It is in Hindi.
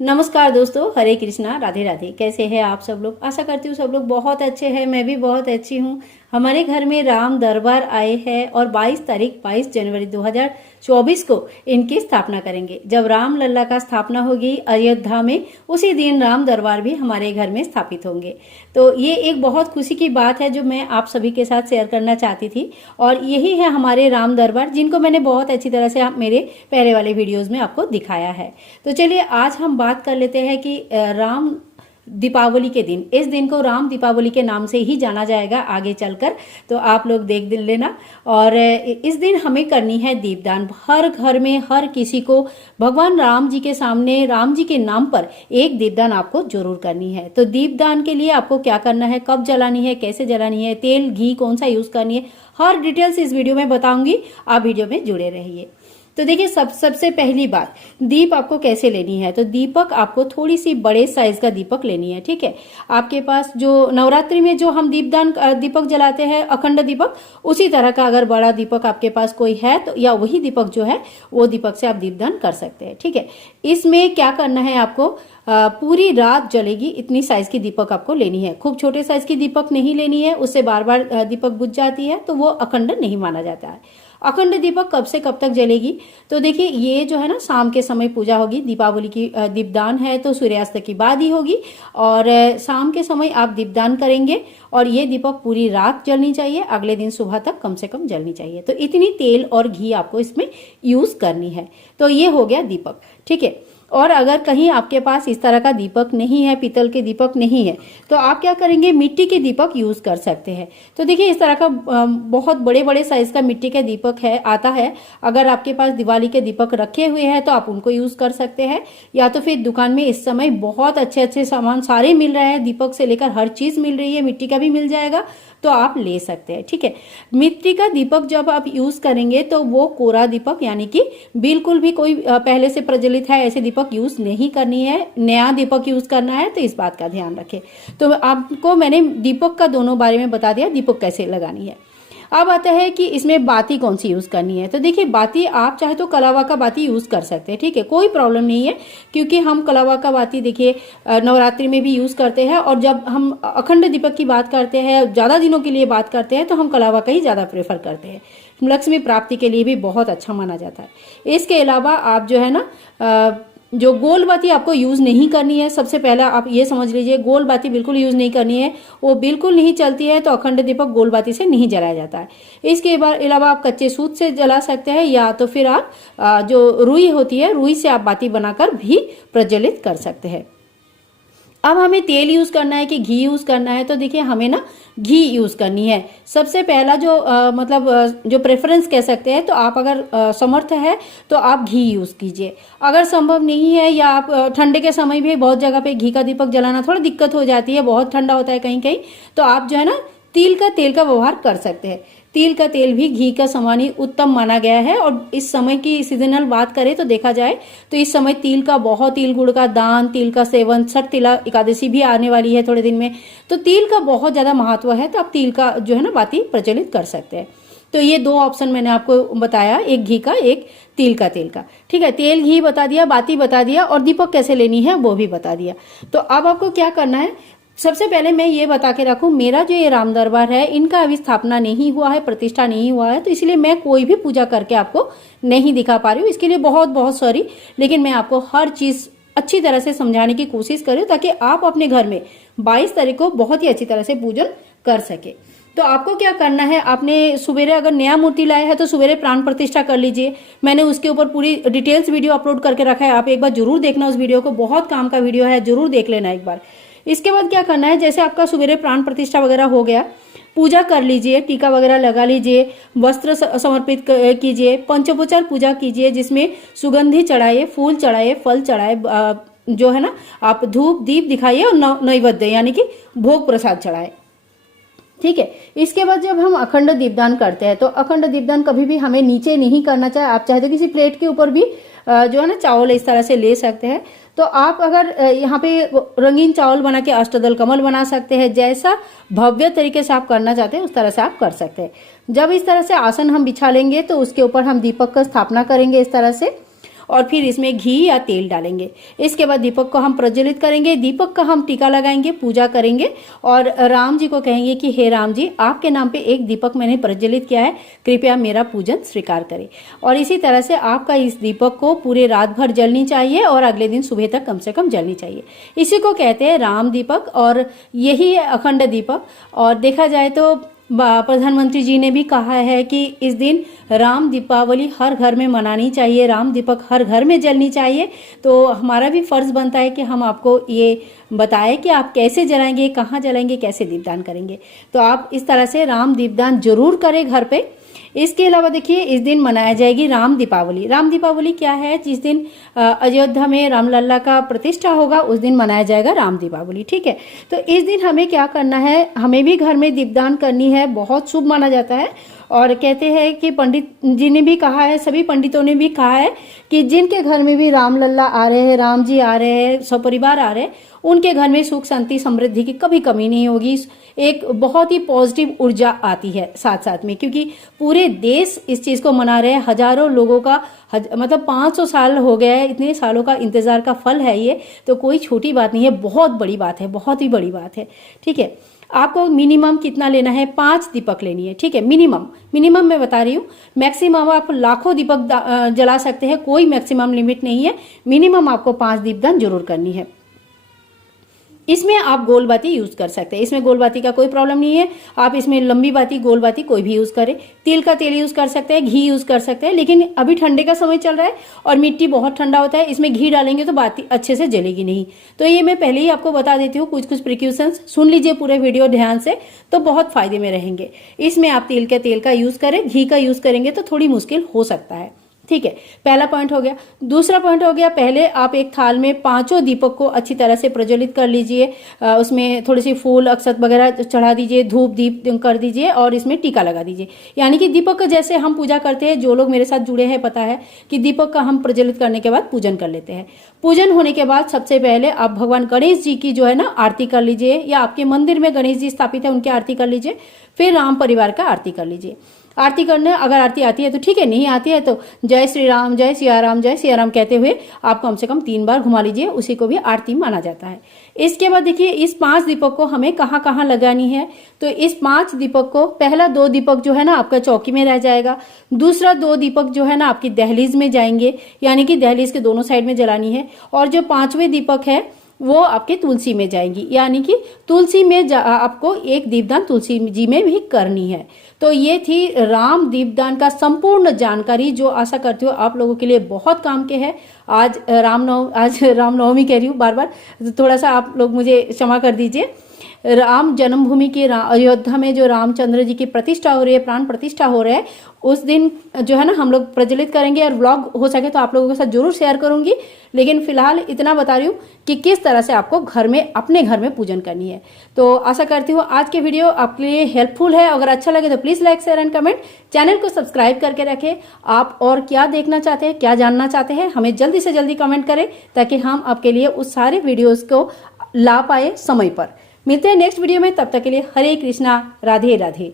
नमस्कार दोस्तों, हरे कृष्णा, राधे राधे। कैसे हैं आप सब लोग? आशा करती हूँ सब लोग बहुत अच्छे हैं। मैं भी बहुत अच्छी हूँ। हमारे घर में राम दरबार आए हैं और 22 जनवरी 2024 को इनकी स्थापना करेंगे। जब राम लल्ला का स्थापना होगी अयोध्या में, उसी दिन राम दरबार भी हमारे घर में स्थापित होंगे। तो ये एक बहुत खुशी की बात है जो मैं आप सभी के साथ शेयर करना चाहती थी। और यही है हमारे राम दरबार, जिनको मैंने बहुत अच्छी तरह से मेरे पहले वाले वीडियोज में आपको दिखाया है। तो चलिए आज हम बात कर लेते हैं कि राम दीपावली के दिन, इस दिन को राम दीपावली के नाम से ही जाना जाएगा आगे चलकर, तो आप लोग देख लेना। और इस दिन हमें करनी है दीपदान। हर घर में हर किसी को भगवान राम जी के सामने, राम जी के नाम पर एक दीपदान आपको जरूर करनी है। तो दीपदान के लिए आपको क्या करना है, कब जलानी है, कैसे जलानी है, तेल घी कौन सा यूज करनी है, हर डिटेल्स इस वीडियो में बताऊंगी। आप वीडियो में जुड़े रहिए। तो देखिए, सबसे पहली बात, दीप आपको कैसे लेनी है। तो दीपक आपको थोड़ी सी बड़े साइज का दीपक लेनी है, ठीक है। आपके पास जो नवरात्रि में जो हम दीपक जलाते हैं, अखंड दीपक, उसी तरह का अगर बड़ा दीपक आपके पास कोई है तो, या वही दीपक जो है वो दीपक से आप दीपदान कर सकते हैं, ठीक है। इसमें क्या करना है आपको, पूरी रात जलेगी इतनी साइज की दीपक आपको लेनी है। खूब छोटे साइज की दीपक नहीं लेनी है, उससे बार बार दीपक बुझ जाती है तो वो अखंड नहीं माना जाता है। अखंड दीपक कब से कब तक जलेगी, तो देखिए ये जो है ना, शाम के समय पूजा होगी। दीपावली की दीपदान है तो सूर्यास्त के बाद ही होगी, और शाम के समय आप दीपदान करेंगे। और ये दीपक पूरी रात जलनी चाहिए, अगले दिन सुबह तक कम से कम जलनी चाहिए। तो इतनी तेल और घी आपको इसमें यूज करनी है। तो ये हो गया दीपक, ठीक है। और अगर कहीं आपके पास इस तरह का दीपक नहीं है, पीतल के दीपक नहीं है, तो आप क्या करेंगे, मिट्टी के दीपक यूज कर सकते हैं। तो देखिए इस तरह का बहुत बड़े बड़े साइज का मिट्टी का दीपक है, आता है। अगर आपके पास दिवाली के दीपक रखे हुए हैं तो आप उनको यूज कर सकते हैं, या तो फिर दुकान में इस समय बहुत अच्छे अच्छे सामान सारे मिल रहे हैं, दीपक से लेकर हर चीज मिल रही है, मिट्टी का भी मिल जाएगा, तो आप ले सकते हैं, ठीक है। मिट्टी का दीपक जब आप यूज करेंगे तो वो कोरा दीपक, यानी कि बिल्कुल भी कोई पहले से प्रज्वलित है ऐसे दीपक यूज नहीं करनी है, नया दीपक यूज करना है। तो इस बात का ध्यान रखें। तो आपको मैंने दीपक का दोनों बारे में बता दिया, दीपक कैसे लगानी है। अब आता है कि इसमें बाती कौन सी यूज करनी है। तो देखिए, बाती आप चाहे तो कलावा का बाती यूज कर सकते हैं, ठीक है, कोई प्रॉब्लम नहीं है। क्योंकि हम कलावा का बाती देखिए नवरात्रि में भी यूज करते हैं, और जब हम अखंड दीपक की बात करते हैं, ज्यादा दिनों के लिए बात करते हैं, तो हम कलावा का ही ज्यादा प्रेफर करते हैं। लक्ष्मी प्राप्ति के लिए भी बहुत अच्छा माना जाता है। इसके अलावा आप जो है ना, जो गोल बाती आपको यूज नहीं करनी है। सबसे पहला आप ये समझ लीजिए, गोल बाती बिल्कुल यूज नहीं करनी है, वो बिल्कुल नहीं चलती है। तो अखंड दीपक गोल बाती से नहीं जलाया जाता है। इसके अलावा आप कच्चे सूत से जला सकते हैं, या तो फिर आप जो रुई होती है, रुई से आप बाती बनाकर भी प्रज्वलित कर सकते हैं। अब हमें तेल यूज करना है कि घी यूज करना है। तो देखिए हमें ना घी यूज करनी है। सबसे पहला जो जो प्रेफरेंस कह सकते हैं, तो आप अगर समर्थ है तो आप घी यूज कीजिए। अगर संभव नहीं है, या आप ठंडे के समय भी बहुत जगह पे घी का दीपक जलाना थोड़ा दिक्कत हो जाती है, बहुत ठंडा होता है कहीं कहीं, तो आप जो है ना तिल का तेल का व्यवहार कर सकते हैं। तिल का तेल भी घी का समान ही उत्तम माना गया है। और इस समय की सीजनल बात करें तो देखा जाए तो इस समय तिल का बहुत, तिल गुड़ का दान, तिल का सेवन, छठ तिला एकादशी भी आने वाली है थोड़े दिन में, तो तिल का बहुत ज्यादा महत्व है। तो आप तिल का जो है ना बाती प्रचलित कर सकते हैं। तो ये दो ऑप्शन मैंने आपको बताया, एक घी का, एक तिल का तेल का, ठीक है। तेल घी बता दिया, बाती बता दिया, और दीपक कैसे लेनी है वो भी बता दिया। तो अब आपको क्या करना है, सबसे पहले मैं ये बता के रखूं, मेरा जो ये राम दरबार है, इनका अभी स्थापना नहीं हुआ है, प्रतिष्ठा नहीं हुआ है, तो इसलिए मैं कोई भी पूजा करके आपको नहीं दिखा पा रही हूँ। इसके लिए बहुत बहुत सॉरी, लेकिन मैं आपको हर चीज अच्छी तरह से समझाने की कोशिश करूँ, ताकि आप अपने घर में 22 तारीख को बहुत ही अच्छी तरह से पूजन कर सके। तो आपको क्या करना है, आपने सुबेरे अगर नया मूर्ति लाया है तो सुबेरे प्राण प्रतिष्ठा कर लीजिए। मैंने उसके ऊपर पूरी डिटेल्स वीडियो अपलोड करके रखा है, आप एक बार जरूर देखना उस वीडियो को, बहुत काम का वीडियो है, जरूर देख लेना एक बार। इसके बाद क्या करना है, जैसे आपका सुबेरे प्राण प्रतिष्ठा वगैरह हो गया, पूजा कर लीजिए, टीका वगैरह लगा लीजिए, वस्त्र समर्पित कीजिए, पंचोपचार पूजा कीजिए, जिसमें सुगंधी चढ़ाइए, फूल चढ़ाइए, फल चढ़ाए, जो है ना आप धूप दीप दिखाइए, और नैवेद्य यानी कि भोग प्रसाद चढ़ाए, ठीक है। इसके बाद जब हम अखंड दीपदान करते हैं, तो अखंड दीपदान कभी भी हमें नीचे नहीं करना चाहिए। आप चाहे तो किसी प्लेट के ऊपर भी जो है ना चावल इस तरह से ले सकते हैं। तो आप अगर यहाँ पे रंगीन चावल बना के अष्टदल कमल बना सकते हैं, जैसा भव्य तरीके से आप करना चाहते हैं उस तरह से आप कर सकते हैं। जब इस तरह से आसन हम बिछा लेंगे तो उसके ऊपर हम दीपक का स्थापना करेंगे इस तरह से, और फिर इसमें घी या तेल डालेंगे। इसके बाद दीपक को हम प्रज्वलित करेंगे, दीपक का हम टीका लगाएंगे, पूजा करेंगे और राम जी को कहेंगे कि हे राम जी, आपके नाम पे एक दीपक मैंने प्रज्वलित किया है, कृपया मेरा पूजन स्वीकार करें। और इसी तरह से आपका इस दीपक को पूरे रात भर जलनी चाहिए और अगले दिन सुबह तक कम से कम जलनी चाहिए। इसी को कहते हैं राम दीपक और यही है अखंड दीपक। और देखा जाए तो प्रधानमंत्री जी ने भी कहा है कि इस दिन राम दीपावली हर घर में मनानी चाहिए, राम दीपक हर घर में जलनी चाहिए। तो हमारा भी फर्ज बनता है कि हम आपको ये बताएं कि आप कैसे जलाएंगे, कहाँ जलाएंगे, कैसे दीपदान करेंगे। तो आप इस तरह से राम दीपदान जरूर करें घर पे। इसके अलावा देखिए, इस दिन मनाया जाएगी राम दीपावली। राम दीपावली क्या है? जिस दिन अयोध्या में रामलला का प्रतिष्ठा होगा उस दिन मनाया जाएगा राम दीपावली। ठीक है, तो इस दिन हमें क्या करना है, हमें भी घर में दीपदान करनी है, बहुत शुभ माना जाता है। और कहते हैं कि पंडित जी ने भी कहा है, सभी पंडितों ने भी कहा है कि जिनके घर में भी रामलला आ रहे हैं, राम जी आ रहे हैं, सपरिवार आ रहे हैं, उनके घर में सुख शांति समृद्धि की कभी कमी नहीं होगी। एक बहुत ही पॉजिटिव ऊर्जा आती है साथ साथ में, क्योंकि पूरे देश इस चीज को मना रहे हैं। हजारों लोगों का मतलब 500 साल हो गया है, इतने सालों का इंतजार का फल है ये। तो कोई छोटी बात नहीं है, बहुत बड़ी बात है, बहुत ही बड़ी बात है। ठीक है, आपको मिनिमम कितना लेना है? 5 दीपक लेनी है। ठीक है, मिनिमम मैं बता रही हूँ, मैक्सिमम आप लाखों दीपक जला सकते हैं, कोई मैक्सिमम लिमिट नहीं है। मिनिमम आपको 5 दीपदान जरूर करनी है। इसमें आप गोल बाती यूज कर सकते हैं, इसमें गोल बाती का कोई प्रॉब्लम नहीं है। आप इसमें लंबी बाती, गोल बाती कोई भी यूज करें। तिल का तेल यूज कर सकते हैं, घी यूज कर सकते हैं, लेकिन अभी ठंडे का समय चल रहा है और मिट्टी बहुत ठंडा होता है, इसमें घी डालेंगे तो बाती अच्छे से जलेगी नहीं। तो ये मैं पहले ही आपको बता देती हूँ, कुछ प्रिकॉशंस सुन लीजिए पूरे वीडियो ध्यान से, तो बहुत फायदे में रहेंगे। इसमें आप तिल के तेल का यूज करें, घी का यूज करेंगे तो थोड़ी मुश्किल हो सकता है। ठीक है, पहला पॉइंट हो गया। दूसरा पॉइंट हो गया, पहले आप एक थाल में 5 दीपक को अच्छी तरह से प्रज्वलित कर लीजिए। उसमें थोड़ी सी फूल अक्षत वगैरह चढ़ा दीजिए, धूप दीप कर दीजिए और इसमें टीका लगा दीजिए। यानी कि दीपक का जैसे हम पूजा करते हैं, जो लोग मेरे साथ जुड़े हैं पता है कि दीपक का हम प्रज्वलित करने के बाद पूजन कर लेते हैं। पूजन होने के बाद सबसे पहले आप भगवान गणेश जी की जो है ना आरती कर लीजिए, या आपके मंदिर में गणेश जी स्थापित है उनकी आरती कर लीजिए। फिर राम परिवार का आरती कर लीजिए। आरती करने अगर आरती आती है तो ठीक है, नहीं आती है तो जय श्री राम, जय सिया राम, जय सिया राम कहते हुए आप कम से कम 3 बार घुमा लीजिए, उसी को भी आरती माना जाता है। इसके बाद देखिए, इस 5 दीपक को हमें कहाँ कहाँ लगानी है। तो इस 5 दीपक को, पहला 2 दीपक जो है ना आपका चौकी में रह जाएगा, दूसरा 2 दीपक जो है ना आपकी दहलीज में जाएंगे, यानी कि दहलीज के दोनों साइड में जलानी है। और जो 5वें दीपक है वो आपके तुलसी में जाएंगी, यानी कि तुलसी में आपको एक दीपदान तुलसी जी में भी करनी है। तो ये थी राम दीपदान का संपूर्ण जानकारी, जो आशा करती हूँ आप लोगों के लिए बहुत काम के है। आज रामनवमी कह रही हूँ बार बार, थोड़ा सा आप लोग मुझे क्षमा कर दीजिए। राम जन्मभूमि की अयोध्या में जो रामचंद्र जी की प्रतिष्ठा हो रही है, प्राण प्रतिष्ठा हो रहा है, उस दिन जो है ना हम लोग प्रज्वलित करेंगे और व्लॉग हो सके तो आप लोगों के साथ जरूर शेयर करूंगी। लेकिन फिलहाल इतना बता रही हूँ कि किस तरह से आपको घर में, अपने घर में पूजन करनी है। तो आशा करती हूँ आज के वीडियो आपके लिए हेल्पफुल है। अगर अच्छा लगे तो please like, share and comment. Channel को सब्सक्राइब करके रखें। आप और क्या देखना चाहते हैं, क्या जानना चाहते हैं, हमें जल्दी से जल्दी कमेंट करें, ताकि हम आपके लिए उस सारे वीडियोज को ला पाए समय पर। मिलते हैं नेक्स्ट वीडियो में, तब तक के लिए हरे कृष्णा, राधे राधे।